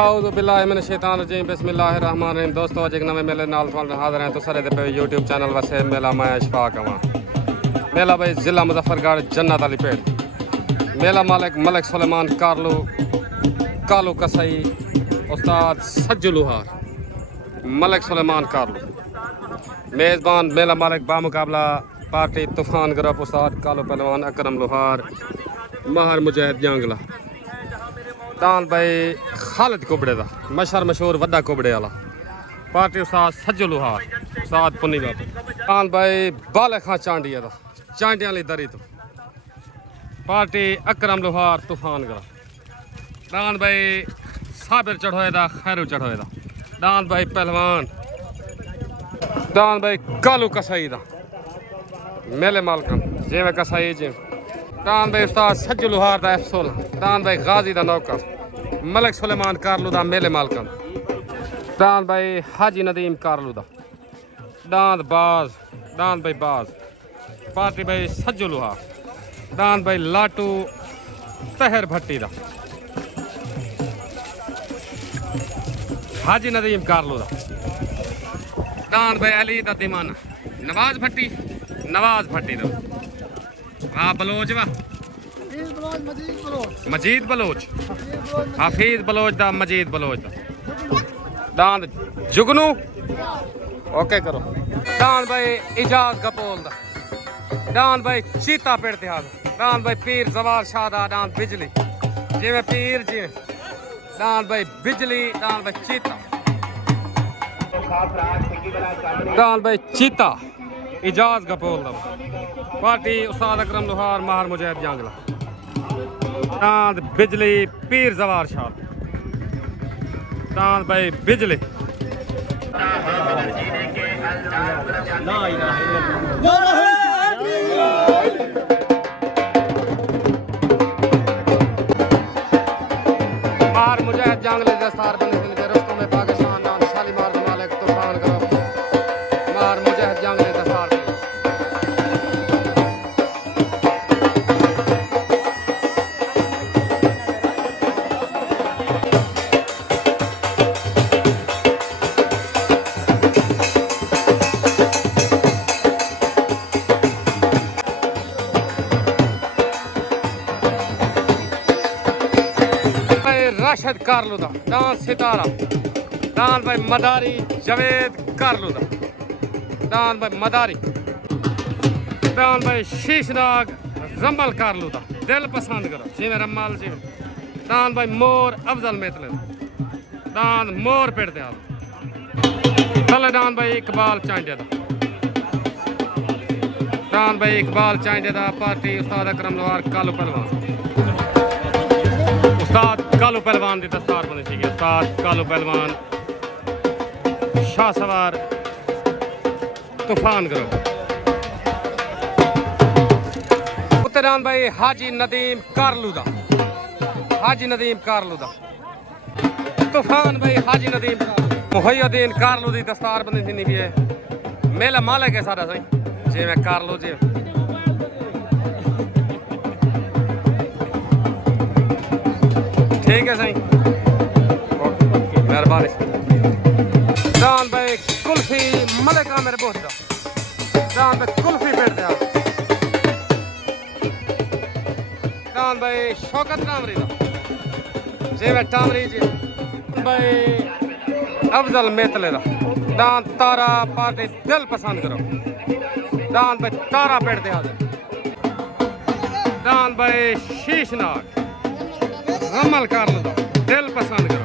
आऊज़ु बिल्लाहि मिनश शैतानिर रजीम बिस्मिल्लाहिर रहमानिर रहीम। दोस्तों अज एक नवे मेले नाल हाज़िर हैं तो सारे पे यूट्यूब चैनल वैसे मेला मैं इशफाक हूँ। मेला भाई ज़िला मुजफ्फरगढ़ जन्नत अली पेड़। मेला मालिक मलिक सुलेमान कारलू कालू कसाई उस्ताद सज्जू लुहार मलिक सुलेमान कारलू। मेज़बान मेला मालिक बामुकाबला पार्टी तूफान ग्रुप उस्ताद कालू पहलवान अकरम लुहार महर मुजाहिद जांगला। दान भाई खालिद कुबड़े का मशहूर मशहूर वड्डा कुबड़े वाला पार्टी उस्ताद सज्जू लुहार उस्ताद पुन्नी बाबू। दान भाई बाले खां चांडिया का चांडिया वाली दरी तो पार्टी अकरम लुहार तूफान ग्रुप। दान भाई साबिर चढ़ोए दा खैरू चढ़ोए दा। दान भाई पहलवान दान भाई कालू कसाई दा मेले मालकन जिमें कसाई जिमें। दान भाई उस्ताद सज्जू लुहार दा एफसोल। दान भाई गाजी दा नौकर मलिक सुलेमान कारलू दा मेले मालकन। दान भाई हाजी नदीम कारलू दा। दान बाज दान भाई बाज पार्टी भाई सज्जू लुहार। दान भाई लाटू तहर भट्टी दा हाजी नदीम कारलू दा। दान भाई अली दा दीवाना नवाज भट्टी दा। हाँ बलोच वा मजीद बलोच हफीज बलोच दा मजीद बलोच दा। दान जुगनू ओके करो। दान भाई इजाज कपोल दा। दान भाई चीता पेड़ तिहाड़। दान भाई पीर जवार शाह दा दान बिजली जिमें पीर जी। दान भाई बिजली दान भाई चीता। दान भाई चीता इजाज कपोल दा पार्टी उस्ताद अकरम लुहार महर मुजाहिद जांगला। दान बिजली पीर जवार शाह। दान भाई बिजली महर मुजाहिद जांगले दस्तार बने रस्तों में पाकिस्तान दान शालीमार मालिक तूफान ग्रुप महर मुजाहिद जांगले दस्तार। राशिद कारलू दा दान सितारा। दान भाई मदारी जवेद कारलू दा। दान भाई मदारी। दान भाई शीशनाग रमल कारलू दा दिल पसंद करो जिमें रमल जी। दान भाई मोर अफजल मेतले। दान मोर पेड़ दे तले। दान भाई इकबाल चांडे दा। दान भाई इकबाल चांडे दा पार्टी उस्ताद अकरम लुहार कालू पहलवान। उस्ताद कालू पहलवान की दस्तार बनी थी। उस्ताद कालू पहलवान शाह सवार तूफान ग्रुप। उत्तरान भाई हाजी नदीम कारलू दा हाजी नदीम कारलू दा। तूफान भाई हाजी नदीम मुहैयद्दीन कारलू की दस्तार बनी थी भी है मेला मालिक है सारा सही जी मैं कारलू जी। ठीक है सही मेहरबानी। दान भाई कुल्फी मलिका मेरे बोस दा। दान भाई कुल्फी पेड़ दे। दान भाई शौकत टामरी दा जी मैं टामरी जी भाई अफजल मेतले दा। दान तारा पार्टी दिल पसंद करो। दान भाई तारा पेड़ दे। दान भाई शीशनाग रमल कारलू दा दिल पसंद करो।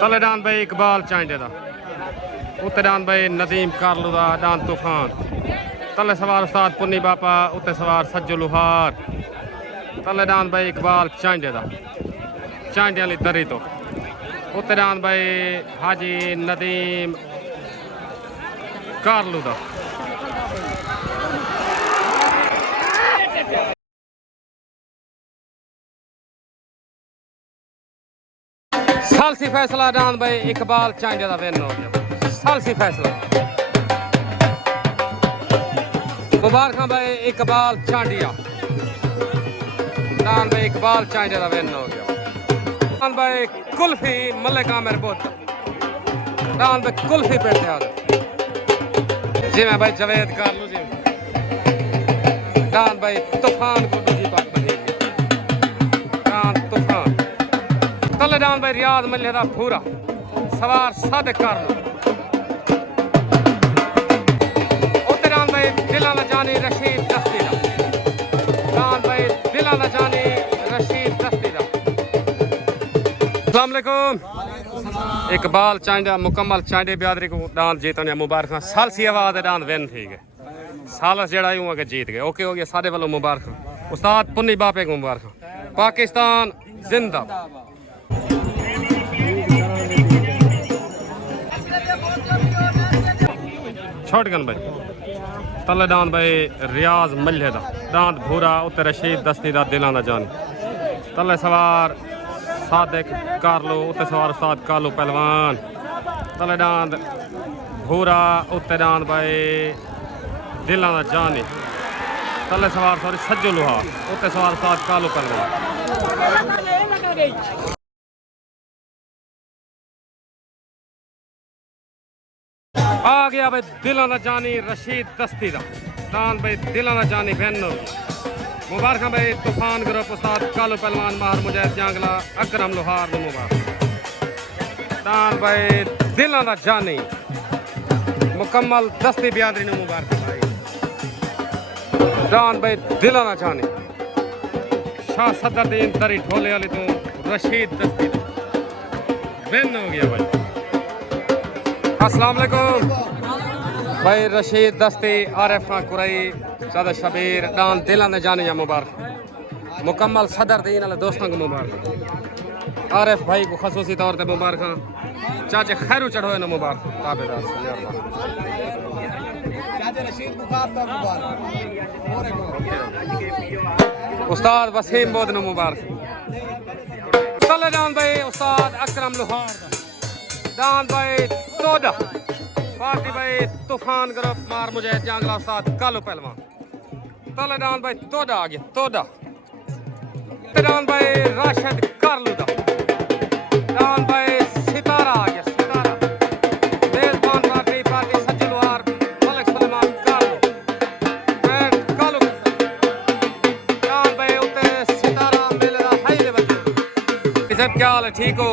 तले दान भाई इकबाल चांडे दा। उत्ते दान भाई नदीम कारलू दा दान तूफान। तले सवार उस्ताद पुन्नी बापा उत्ते सवार सज्जू लुहार। तले दान भाई इकबाल चांडे दा चांडिया वाली दरी तो। उत्ते दान भाई हाजी नदीम कारलू दा। सालसी फैसला दान भाई इकबाल चांडिया दा विन हो गया। सालसी फैसला मुबारक भाई इकबाल चांडिया। दान भाई इकबाल चांदे का विन हो गया। दान भाई कुल्फी मलिक आमिर बुद्ध दान भाई कुल्फी पे जी मैं भाई जवेद कर लू जी दान भाई तूफान को दूजी बात बनी दान तूफान तले दान भाई रियाज मल्ले दा पूरा सवार सादे कर लो उते दान भाई दिलां दा जानी रशीद दस्ती दा दान भाई दिलां दा जानी रशीद दस्ती दा। अस्सलाम वालेकुम इकबाल चांदा मुकम्मल चांदे बियादरी को दान जीतने मुबारक सालसी आवाज दान विन ठीक है सालस जड़ा यूं अगर जीत गए ओके हो गया सारे वालों मुबारक उस्ताद पुन्नी बापे को मुबारक पाकिस्तान जिंदा। छोट गन भाई तले दान भाई रियाज मल्हे दा दांत भूरा उत्ते रशीद दस्ती दा दिलां दा जान तले सवार सादिक कर लो उत्ते सवार उस्ताद कालू पहलवान तले दांत भूरा उत्ते दान भाई दिलां दा जानी तले सवार सॉरी सज्जू लुहा उत्ते सवार उस्ताद कालू पहलवान। आ गया भाई दिलां दा जानी रशीद दस्ती दा दान भाई दिलां दा जानी बहन मुबारक भाई तूफान ग्रुप उस्ताद कालू पहलवान माहर मुजाहिद जांगला अकरम लोहार मुबारक दान भाई दिलां दा जानी मुकम्मल दस्ती बियादरी मुबारक भाई दान भाई दिलां दा जानी शाह सदरुद्दीन दरी ढोले वाली तो रशीद दस्ती बहन हो गया भाई। अस्सलाम वालेकुम भाई रशीद दस्ती आरिफ खान कुरई सादा शबीर दान दिलां ने जाने या मुबारक मुकम्मल सदर दीन वाले दोस्तों को मुबारक आरिफ भाई को खसूसी तौर पे मुबारक चाचे खैरू चढ़ोए न मुबारक ताबेदार उस्ताद वसीम बोद न मुबारक तले दान भाई उस्ताद अकरम लोहार दान भाई तोदा पार्टी भाई तूफान ग्रुप मार मुजाहिद जांगला उस्ताद कालू पहलवान तले दान भाई तोदा आ गया तोदा दान भाई राशिद करलूदा दान भाई सितारा आ गया सितारा मेजबान पार्टी सज्जलवार मलिक सलमान कालू मैं कालू दान भाई उते सितारा मेले दा हाई लेवल सब क्या हाल है ठीक हो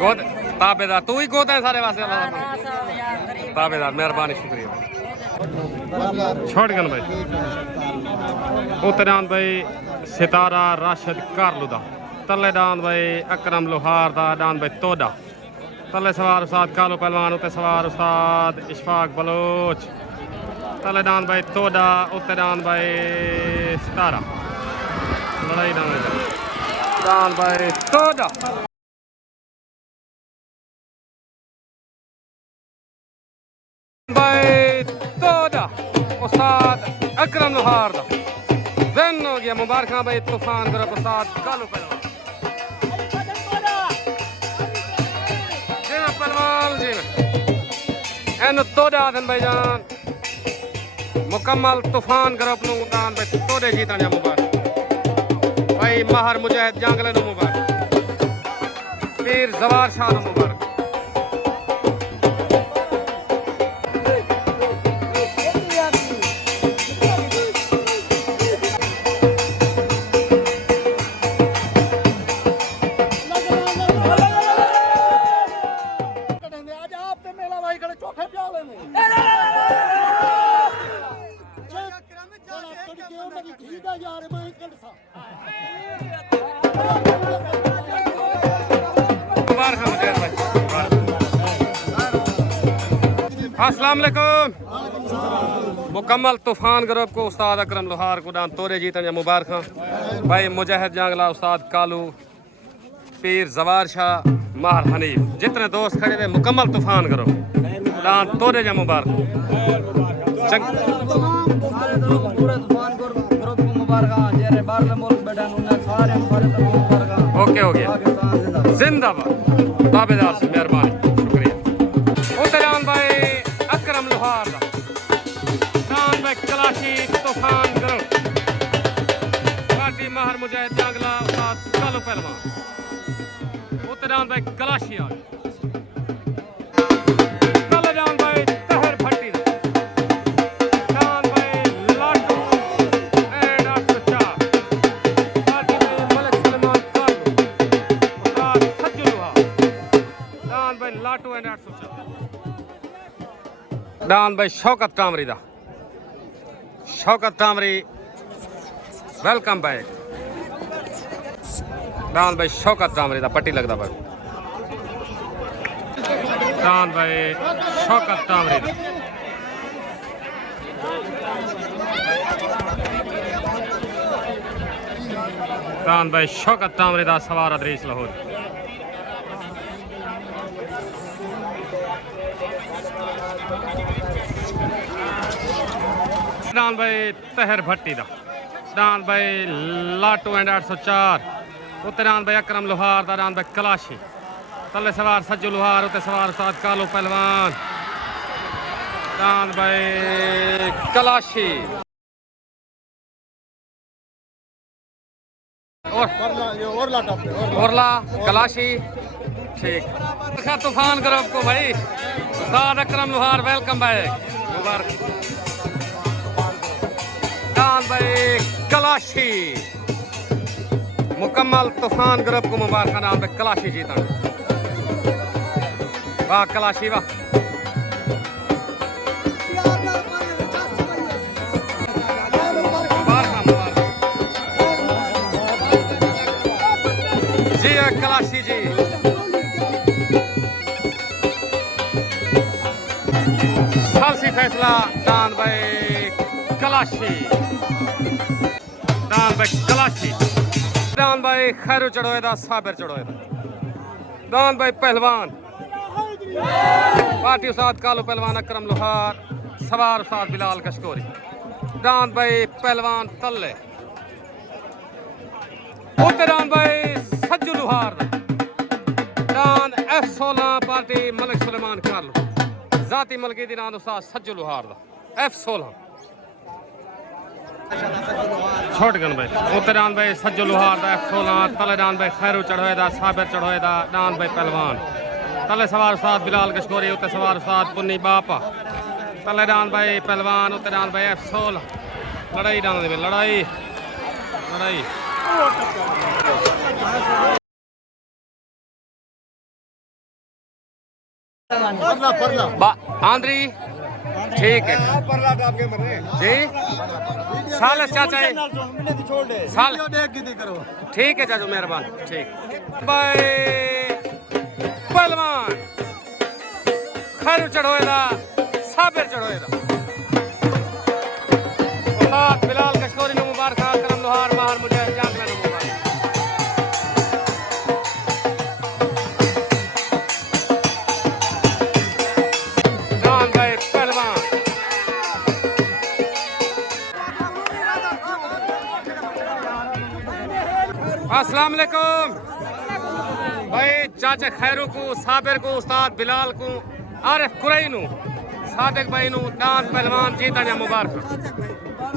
गोद ताबेदार तू ही गोद है सारे वास्ते ताबेदार मेहरबानी शुक्रिया छोड़ गन भाई उतरान भाई सितारा राशिद कारलूदा तले दान भाई अकरम लोहार दा दान भाई तोदा तले सवार उस्ताद कालू पहलवान उते सवार उस्ताद इशफाक बलोच तले दान भाई तोदा उते दान भाई सितारा लड़ाई दान भाई तोदा भाई तोदा उस्ताद अकरम लोहार दा विन हो गया मुबारक भाई तूफान ग्रुप उस्ताद कालू पहलवान पहलवान जी एन तोदा आदन भाईजान मुकम्मल तूफान ग्रुप नु दान भाई तोदे जीतने मुबारक भाई माहर मुजाहिद जांगले नु मुबारक पीर जवार शाह नु मुबारक अस्सलाम वालेकुम मुकम्मल तूफान ग्रुप को उस्ताद अकरम लोहार को दान तोरे जीतने मुबारक भाई मुजाहिद जांगला उस्ताद कालू पीर जवार शाह माहर हनीफ जितने दोस्त खड़े थे मुकम्मल तूफान ग्रुप दान तोरे जा मुबारक ओके हो गया जिंदाबाद ताबेदार से मेहरबानी शुक्रिया उतरान भाई अकरम लोहार दान भाई कलाशी तूफान ग्रुप मुजाहिद जांगला उस्ताद कालू पहलवान उत्तरान भाई कलाशी आ कलरान भाई तहर भट्टी दान भाई लाटू एंड 804 पार्टी में मलिक सलमान कालू उस्ताद सज्जुलुहा दान भाई लाटू एंड 804 दान भाई शौकत कामरी दा शौकत कामरी वेलकम बैक दान भाई शौकत कामरी दा पट्टी लगदा भाई दान भाई शौकत कामरी दा दान भाई शौकत कामरी दा सवार अदरीस लाहौर दान भाई तहर भट्टी दा दान भाई लाटू एंड 804 उत्ते दान भाई अकरम लोहार दा दान भाई कलाशी तले सवार सज्जू लोहार उत्ते सवार उस्ताद कालू पहलवान दान भाई कलाशी ओरला कलाशी ठीक तूफान ग्रुप को भाई उस्ताद अकरम लोहार वेलकम भाई मुबारक दान भाई कलाशी मुकम्मल तूफान ग्रुप को मुबारक दान भाई कलाशी जीता वाह कलाशी वाह जी कलाशी जी सालसी फैसला दान भाई कलाशी दान भाई कलाशी दान भाई खैरू चढ़ोए दा साबिर चढ़ोए दा दान भाई पहलवान पार्टी उस्ताद कालू पहलवान अकरम लोहार सवार उस्ताद बिलाल कशकोरी दान भाई पहलवान तल्ले उत्ते दान भाई सज्जू लोहार दान F16 पार्टी मलिक सुलेमान कालू जाती मलकी दी दान उस्ताद सज्जू लोहार दा F16 छोट गन भाई उत्तरान भाई सज्जू लोहार दा F16 तले दान भाई खैरू चढ़ोए दा साबिर चढ़ोए दा दान भाई पहलवान तले सवार उस्ताद बिलाल कशकोरी उत्ते सवार उस्ताद पुन्नी बापा तले दान भाई पहलवान उत्ते दान भाई F16 लड़ाई दान दे लड़ाई लड़ाई आंद्री ठीक है जी साल चाचा है साल ठीक है चाचू मेहरबान ठीक भाई पहलवान खैरू चढ़ोए दा साबिर चढ़ोए दा उस्ताद बिलाल कशकोरी नु मुबारक करम लोहार माहर मुजाहिद जांगला नु मुबारक दान भाई पहलवान अस्सलाम वालेकुम भाई चाचा खैरू को साबिर को उस्ताद बिलाल को आरिफ कुरई नु सादिक भाई नु दान पहलवान जीता ने मुबारक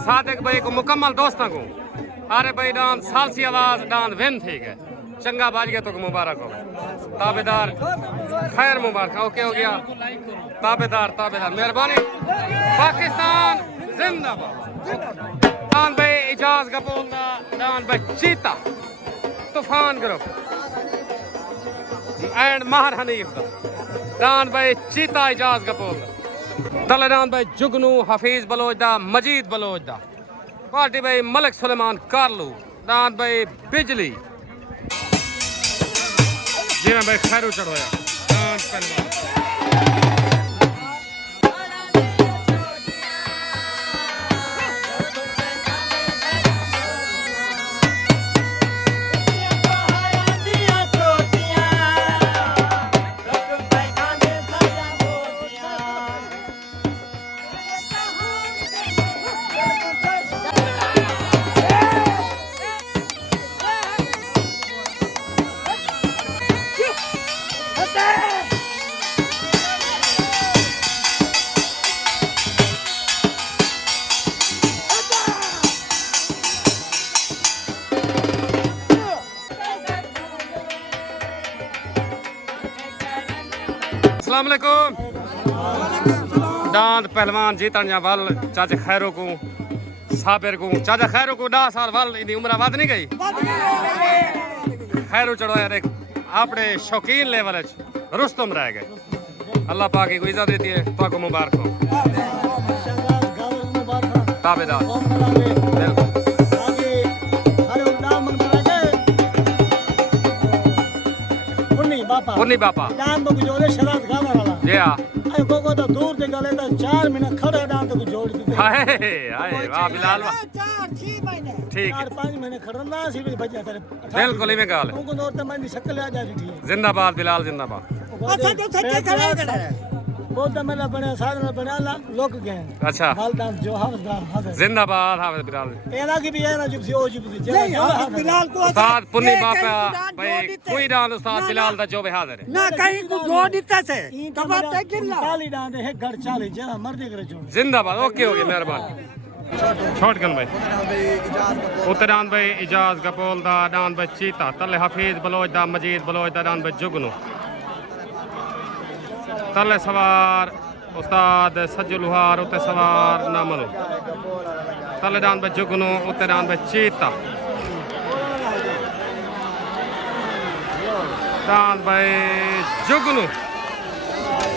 सादिक भाई को मुकम्मल दोस्तों को आरिफ भाई दान सालसी आवाज दान विन थी गए चंगा बाजिया तो मुबारक हो ताबेदार खैर मुबारक ओके हो गया ताबेदार ताबेदार मेहरबानी पाकिस्तान जिंदाबाद दान भाई इजाज कपूर दान भाई चीता तूफान ग्रुप एंड माहर हनीफ दान भाई चीता इजाज कपूर तले दान भाई जुगनू हफीज बलोच दा मजीद बलोच दा पार्टी भाई मलिक सुलेमान कारलू दान भाई बिजली जी मैं भाई खैरू चढ़ोया दान पहलवान अस्सलाम वालेकुम। दांद पहलवान जीतन या वल चाचा खैरो को साबिर को चाचा खैरो को 10 साल वल इनकी उम्र वध नहीं गई खैरो चढ़ो यार एक अपने शौकीन लेवल रुस्तम रह गए अल्लाह पाक की इज्जत देती है तो मुबारक हो ताबेदार पुन्नी बापा जी हाँ तो दूर से गले तो 4 महीने खड़े डांस को जोड़ दी हाय हाय वाह बिलाल वाह 4-6 महीने 4-5 महीने खड़ना सी भी बजा तेरे बिल्कुल ही में गाल उनको नौर ते मैं शक्ल आ जा रही थी जिंदाबाद बिलाल जिंदाबाद अच्छा जो सच्चे खड़े बहुत मेला बने साधन बने लोग गए अच्छा हालदान जो हाफिज जिंदाबाद हाफिज बिलाल एना की भी एना जिब से ओ जिब से बिलाल को उस्ताद पुन्नी बापा भाई कोई डांस उस्ताद बिलाल दा जो भी हाजिर है ना कहीं को जोड़ दिता से कबाब तक गिल्ला ताली डांस है घर चाले जरा मर्जी करे जोड़ जिंदाबाद ओके हो गया मेहरबानी छोड़ गन भाई उतरान भाई इजाज गपोल दा डांस भाई चीता तले हफीज बलोच दा मजीद बलोच दा डांस भाई जुगनू तले सवार उस्ताद सज्जू लुहार उते सवार नामलो तले डांस भाई जुगनू उते डांस भाई चीता डांस भाई जुगनू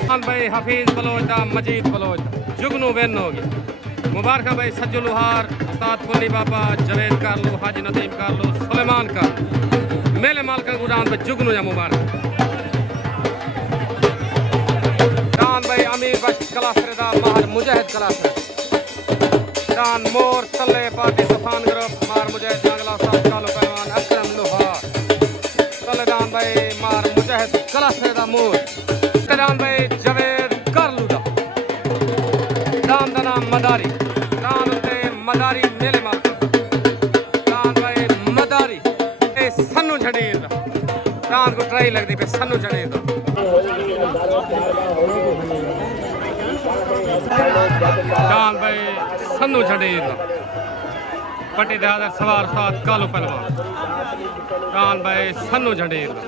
डांस भाई हफीज बलोच दा मजीद बलोच जुगनू वेन होगी मुबारक भाई सज्जू लुहार उस्ताद पुन्नी बाबा जवेद कारलो हाजी नदीम कारलो सुलेमान का मेले मालका गुडान भाई जुगनू या मुबारक डान भाई अमीर बख्श कलासरेदा माहर मुजाहिद कलासर डान मोर तले पार्टी तूफान ग्रुप मार मुजाहिद जंगला उस्ताद कालो पहलवान अकरम लुहार तले डान भाई मार मुजाहिद कलासरेदा मोर डान भाई जवेद कारलूदा डान दा नाम मदारी डान ते मदारी मेले मालका डान भाई मदारी ए सन्नू झड़ीर दा डान को ट्राई लगदी पे सन्नू झड़ीर दा डान भाई सन्नू झड़ीर दा पट्टी दे हाजर सवार उस्ताद कालू पहलवान डान भाई सन्नू झड़ीर दा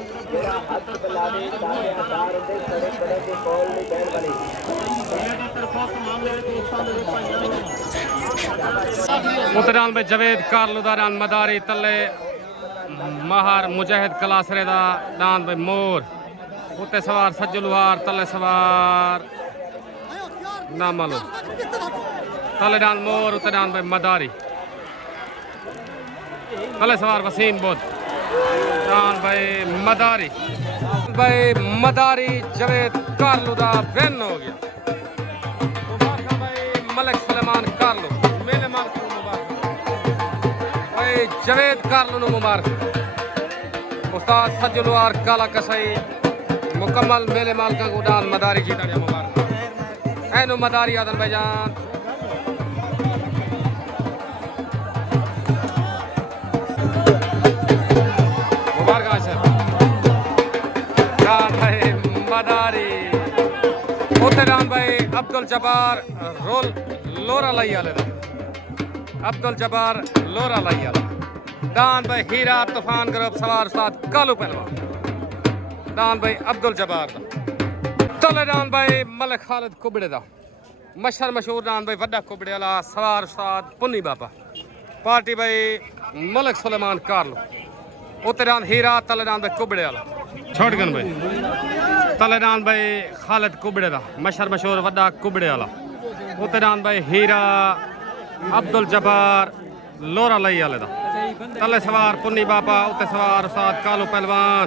उतरान भाई जवेद कारलुदारान मदारी तले माहर मुजाहिद कलासरे दा डान भाई मोर उते सवार सज्जू लुहार तले सवार नामलो तले डान मोर उते डान भाई मदारी तले सवार वसीन बोध डान भाई मदारी जवेद कारलुदा वेन हो गया मुबारक भाई मलिक सुलेमान कारलू मेले मालक मुबारक भाई जवेद कारलू नु मुबारक उस्ताद सज्जू लुहार काला कसाई मुकम्मल मेले मालका गुडान मदारी जीता मुबारक ऐनो मदारी आदन भाईजान मुबारक सर डान भाई मदारी उते डान भाई अब्दुल जब्बार रोल लोरा लाई आले अब्दुल जब्बार लोरा लाई आला डान भाई हीरा तूफान ग्रुप सवार उस्ताद कालू पहलवान डान भाई अब्दुल जब्बार तले डान भाई मलिक खालिद कुबड़े दा मशहूर मशहूर डान भाई वड्डा कुबड़े वाला सवार उस्ताद पुन्नी बाबा पार्टी भाई मलिक सुलेमान कारलो उते डान हीरा तले डान भाई कुबड़े वाला छोड़ गन भाई तले डान भाई खालिद कुबड़े दा मशहूर मशहूर वड्डा कुबड़े वाला उते डान भाई हीरा अब्दुल जब्बार लोरा लई वाले दा तले सवार पुन्नी बाबा उते सवार उस्ताद कालू पहलवान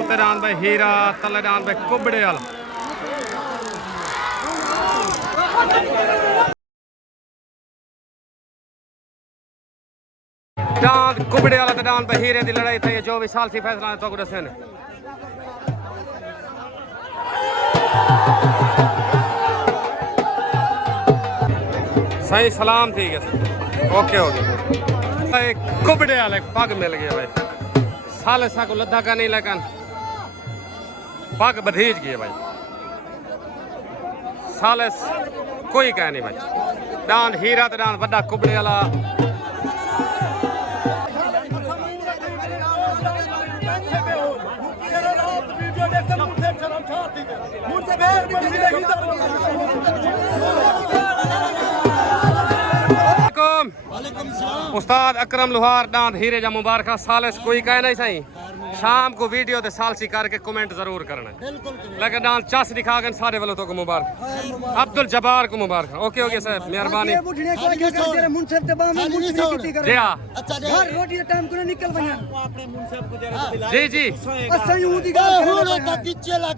उते डान भाई हीरा तले डान भाई कुबड़े वाला डान कुबड़े वाला ते डान भाई हीरे दी लड़ाई थी जो भी साल सी फैसला तो दसे ने सही सलाम ठीक है ओके हो गया कुबड़े वाले पग मिल गया भाई साले सा को लद्दा का नहीं लेकिन पग बधीज गए भाई साले कोई कह नहीं भाई डान हीरा ते डान वड्डा कुबड़े वाला उस्ताद अकरम लुहार दांत हीरे जा मुबारक साल कोई कहे नहीं सही शाम को वीडियो ते सालसी करके कमेंट जरूर करना लेकिन दांत चस दिखा गए सारे वालों तो को मुबारक अब्दुल जब्बार को मुबारक ओके ओके साहब मेहरबानी जी हाँ जी जी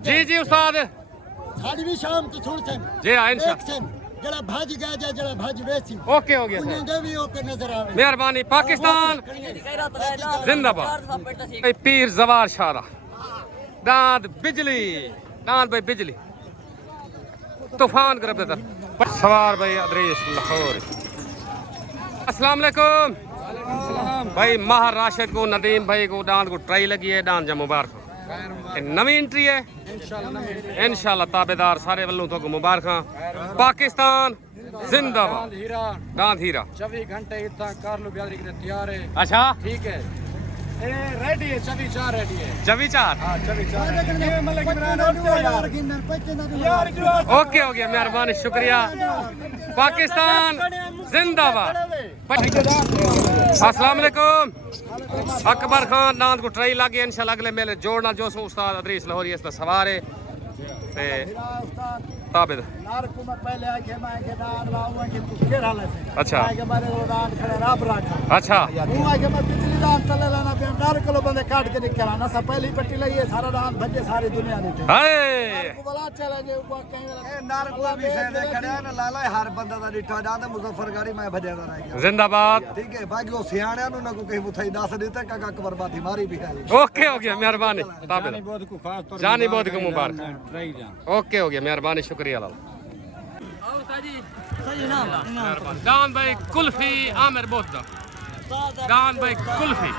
जी जी उस्ताद शाम को छोड़ जी हाँ इंशाल्लाह जरा भाज गया जा जरा भाज वेसी ओके हो गया सर भी ओके नजर आ मेहरबानी पाकिस्तान जिंदाबाद पीर जवार शारा दांत बिजली दांत भाई बिजली तूफान कर सवार भाई अदरीस लाहौर अस्सलाम वालेकुम भाई माहर राशिद को नदीम भाई को दांत को ट्राई लगी है दांत जा मुबारक नवी एंट्री है इंशाल्लाह ताबेदार सारे वालों तो मुबारक पाकिस्तान जिंदाबाद दांत हीरा 24 घंटे इतना कर लो बियादरी के तैयार है अच्छा ठीक है रेडी है 24 रेडी है 24 हां 24 ओके हो गया मेहरबानी शुक्रिया पाकिस्तान जिंदाबाद अस्सलाम वालेकुम अकबर खान दांत को ट्राई लगे इंशाल्लाह अगले मेले जोड़ना जो सो उस्ताद अदरीस लाहौरी इसका सवार है ते ताबिद नार को मैं पहले आके मैं के दान लाऊंगा कि तू फिर हाल से अच्छा आके मारे वो दान खड़े रब रखा अच्छा वो आके मैं पिछली दान तले लाना पे नार को बंदे काट के निकला ना सब पहली पट्टी लगी है सारा दान भजे सारी दुनिया ने हाय को बला चला जे ऊपर कहीं नार को भी से खड़े ना लाला हर बंदा दा डिठा जांदा मुजफ्फरगढ़ी मैं भजे दा रह गया जिंदाबाद ठीक है बाकी वो सियाणिया नु ना को कहीं बुथई दस देता का अकबर बाती मारी भी है ओके हो गया मेहरबानी ताबिद बहुत को खास तौर जानी बहुत को मुबारक ट्राई जा ओके हो गया मेहरबानी शुक्रिया लाला दान भाई कुल्फी आमिर बोतदा दान भाई कुल्फी